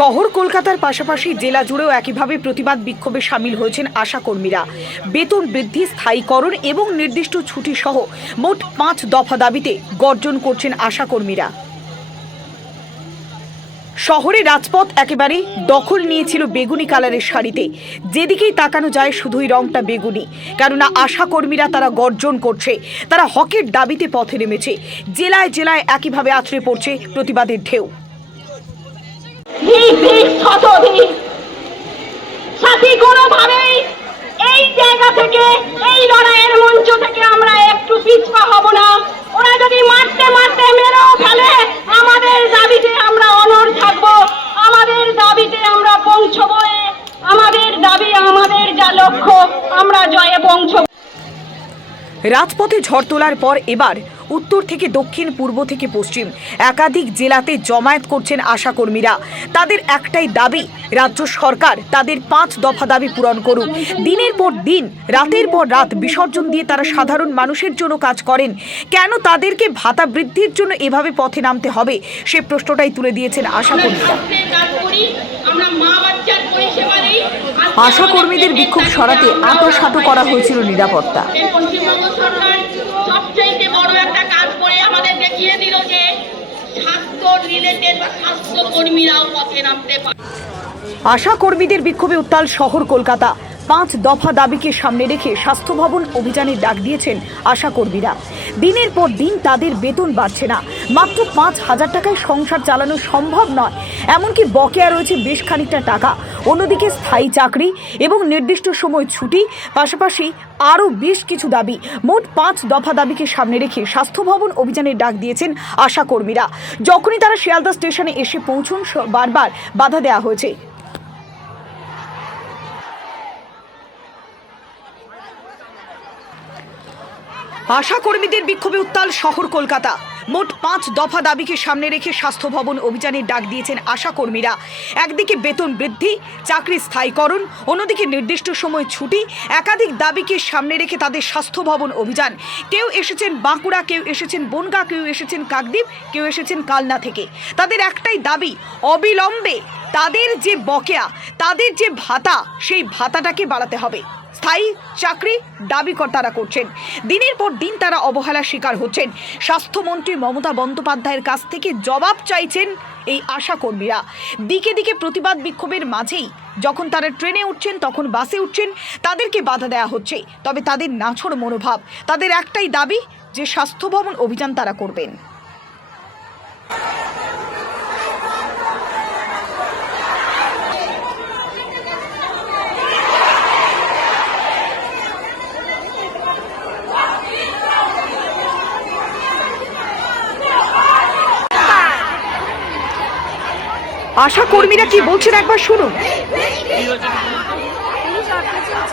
শহর কলকাতার পাশাপাশি জেলা জুড়েও একইভাবে প্রতিবাদ বিক্ষোভে সামিল হয়েছেন আশাকর্মীরা। বেতন বৃদ্ধি, স্থায়ীকরণ এবং নির্দিষ্ট ছুটি সহ মোট 5 দফা দাবিতে গর্জন করছেন আশাকর্মীরা। শহরে রাজপথ একেবারে দখল নিয়েছিল বেগুনি কালারের শাড়িতে। যেদিকেই তাকানো যায় শুধুই রংটা বেগুনি। কেননা আশাকর্মীরা তারা গর্জন করছে, তারা হকের দাবিতে পথে নেমেছে। জেলায় জেলায় একইভাবে আছড়ে পড়ছে প্রতিবাদের ঢেউ। কোনোভাবেই এই জায়গা থেকে, এই লড়াইয়ের মঞ্চ থেকে আমরা একটু পিছপা হব না। ওরা যদি মারতে মারতে মেরেও ফেলে, আমাদের দাবিতে আমরা অনড় থাকব, আমাদের দাবিতে আমরা পৌঁছবো। আমাদের দাবি, আমাদের যা লক্ষ্য, আমরা জয়ে পৌঁছব। রাজপথে ঝড় তোলার পর এবার উত্তর থেকে দক্ষিণ, পূর্ব থেকে পশ্চিম একাধিক জেলাতে জমায়েত করছেন আশাকর্মীরা। তাদের একটাই দাবি, রাজ্য সরকার তাদের 5 দফা দাবি পূরণ করুক। দিনের পর দিন, রাতের পর রাত বিসর্জন দিয়ে তারা সাধারণ মানুষের জন্য কাজ করেন। কেন তাদেরকে ভাতা বৃদ্ধির জন্য এভাবে পথে নামতে হবে, সে প্রশ্নটাই তুলে দিয়েছেন আশাকর্মীরা। আশাকর্মীদের বিক্ষোভ সরাতে আঁটোসাঁটো করা হয়েছিল নিরাপত্তা। সবচেয়ে বড় একটা কাজ করে আমাদের দেখিয়ে দিল যে স্বাস্থ্য রিলেটেড বা স্বাস্থ্য কর্মীরাও পথে নামতে পারে। আশাকর্মীদের বিক্ষোভে উত্তাল শহর কলকাতা। 5 দফা দাবিকে সামনে রেখে স্বাস্থ্য ভবন অভিযানের ডাক দিয়েছেন আশাকর্মীরা। দিনের পর দিন তাদের বেতন বাড়ছে না। মাত্র 5,000 টাকায় সংসার চালানো সম্ভব নয়। এমনকি বকেয়া রয়েছে বেশ খানিকটা টাকা। অন্যদিকে স্থায়ী চাকরি এবং নির্দিষ্ট সময় ছুটি, পাশাপাশি আরও বেশ কিছু দাবি। মোট 5 দফা দাবিকে সামনে রেখে স্বাস্থ্য ভবন অভিযানের ডাক দিয়েছেন আশাকর্মীরা। যখনই তারা শিয়ালদা স্টেশনে এসে পৌঁছন, বারবার বাধা দেওয়া হয়েছে। আশাকর্মীদের বিক্ষোভে উত্তাল শহর কলকাতা। মোট 5 দফা দাবিকে সামনে রেখে স্বাস্থ্য ভবন অভিযানের ডাক দিয়েছেন আশাকর্মীরা। একদিকে বেতন বৃদ্ধি, চাকরি স্থায়ীকরণ, অন্যদিকে নির্দিষ্ট সময় ছুটি, একাধিক দাবিকে সামনে রেখে তাদের স্বাস্থ্য ভবন অভিযান। কেউ এসেছেন বাঁকুড়া, কেউ এসেছেন বনগাঁ, কেউ এসেছেন কাকদ্বীপ, কেউ এসেছেন কালনা থেকে। তাদের একটাই দাবি, অবিলম্বে তাদের যে বকেয়া, তাদের যে ভাতা, সেই ভাতাটাকে বাড়াতে হবে। স্থায়ী চাকরি দাবি তারা করছেন। দিনের পর দিন তারা অবহেলার শিকার হচ্ছেন। স্বাস্থ্যমন্ত্রী মমতা বন্দ্যোপাধ্যায়ের কাছ থেকে জবাব চাইছেন এই আশাকর্মীরা। দিকে দিকে প্রতিবাদ বিক্ষোভের মাঝেই যখন তারা ট্রেনে উঠছেন, তখন বাসে উঠছেন, তাদেরকে বাধা দেওয়া হচ্ছে। তবে তাদের নাছোড় মনোভাব, তাদের একটাই দাবি যে স্বাস্থ্য ভবন অভিযান তারা করবেন। আশাকর্মীরা কি বলছেন একবার শুনুন।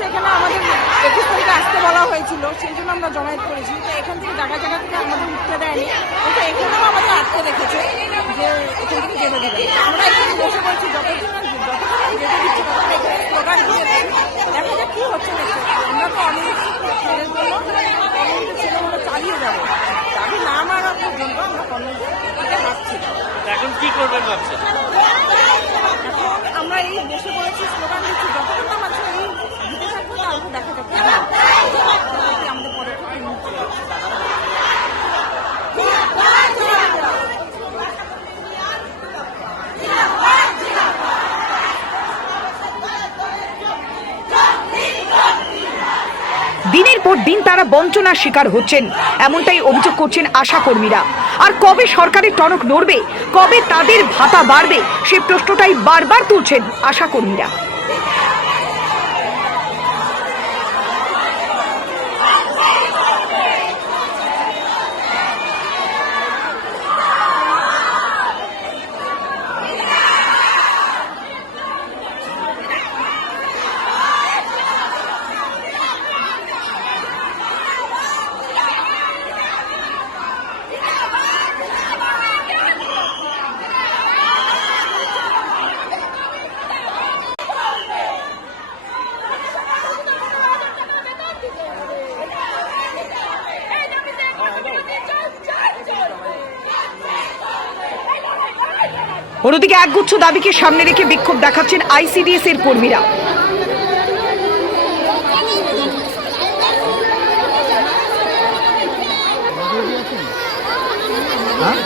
এখানে আমাদের 21 তারিখে আসতে বলা হয়েছিল, সেই জন্য আমরা জমায়েত করেছি। তো এখান থেকে জায়গা জায়গা থেকে আমাদের উঠতে দেয়নি, কিন্তু এখানেও আমাদের আটকে রেখেছে যে এখান থেকে যেতে দেবে। আমরা এখানে বসে পড়ছি, যতক্ষণ যেতে দিচ্ছে তখন এখানে স্লোগান দিয়েছে। দেখা যাক কি হচ্ছে না। আমরা তো অনিশ্চিত ছেলের জন্য কমিউনিটি ছেলেগুলো চালিয়ে যাবো। দাবি না মারার পর্যন্ত আমরা কমিউনিটিতে ভাবছি। এখন কি করবেন ভাবছেন? আমরা এই বসে পড়েছি, স্লোগান দিচ্ছি, যতক্ষণ না পাচ্ছি এই দিতে থাকবো, তারপর দেখা যাবে আমাদের পদক্ষেপ। দিনের পর দিন তারা বঞ্চনার শিকার হচ্ছেন, এমনটাই অভিযোগ করছেন আশাকর্মীরা। আর কবে সরকারের টনক নড়বে, কবে তাদের ভাতা বাড়বে, সে প্রশ্নটাই বারবার তুলছেন আশাকর্মীরা। অন্যদিকে একগুচ্ছ দাবিকে সামনে রেখে বিক্ষোভ দেখাচ্ছেন আইসিডিএস এর কর্মীরা। হ্যাঁ?